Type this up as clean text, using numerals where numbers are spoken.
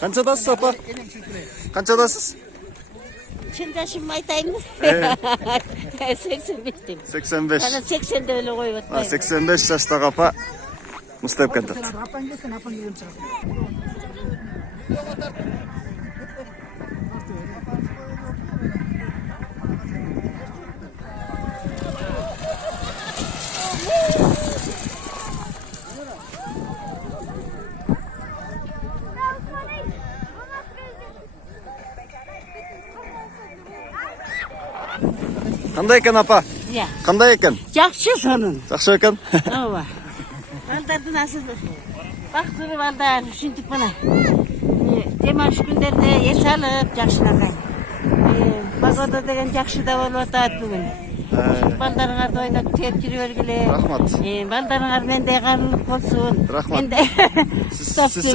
Qanchadasiz opa? Qanchadasiz? Chin yaşımı aytayım mı? 85 deyim. 85. Bana 80'de öyle koyup Ha, atmayın. 85 yaşta opa Mustayip kantat. Qanday ekan opa? Ya. Qanday ekan? Yaxşı sonun. Yaxshi ekan? Ova. Valdardı nasıl? Bak duru valdar. Şuntuk bana. Demaş günlerde yesalıp yaxşınakay. Bagoda degen yaxşı da olup atat bugün. Baldarınar da oynap tep yürüyorgile. Rahmat. Baldarınar mende qarlılık olsun. Rahmat. Mende. Siz